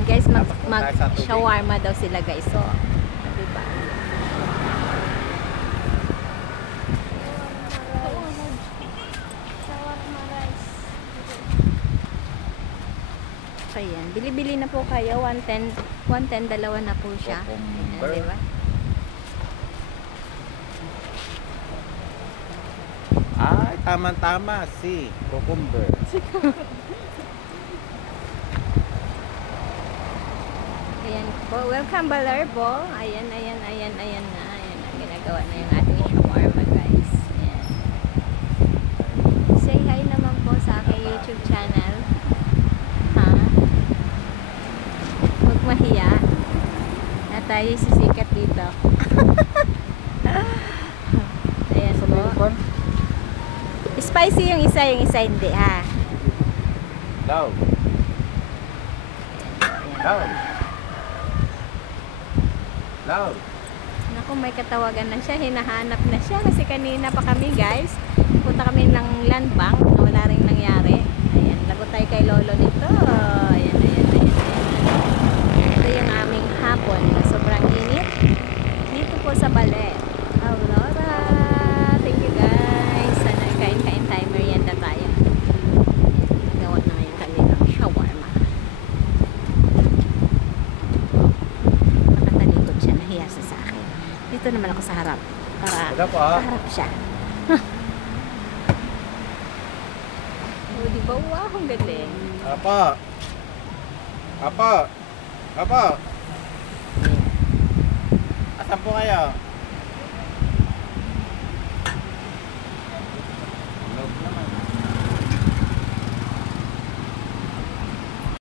Ayan guys, mag-shawarma daw sila guys. So, diba? Ayan, bili-bili na po kayo. 110, dalawa na po siya. Ayan, diba? Ay, tama-tama. Si cucumber. Ayan po. Welcome Balarbo. Ayan na. Ayan na. Ginagawa na yung ating shawarma guys. Ayan. Say hi naman po sa aking YouTube channel. Ha? Huwag mahiya. Na tayo sisikat dito. Ayan po. Spicy yung isa hindi ha. Daw. Naku, may katawagan na siya. Hinahanap na siya. Kasi kanina pa kami guys. Punta kami ng land bank. Wala rin nangyari. Ayan. Lagot tayo kay lolo nito. Ayan. Ito yung aming hapon. Sobrang init. Dito po sa Baler. Aurora. Thank you guys. Sana kain-kain tayo. Merienda tayo. Nagawa na ngayon kanilang shawarma. Nakatalikod siya. Nahiyasa sa akin. Dito naman ako sa harap. Para kaharap siya. O, diba? Wow, ang galing. Apo. Asan po kayo?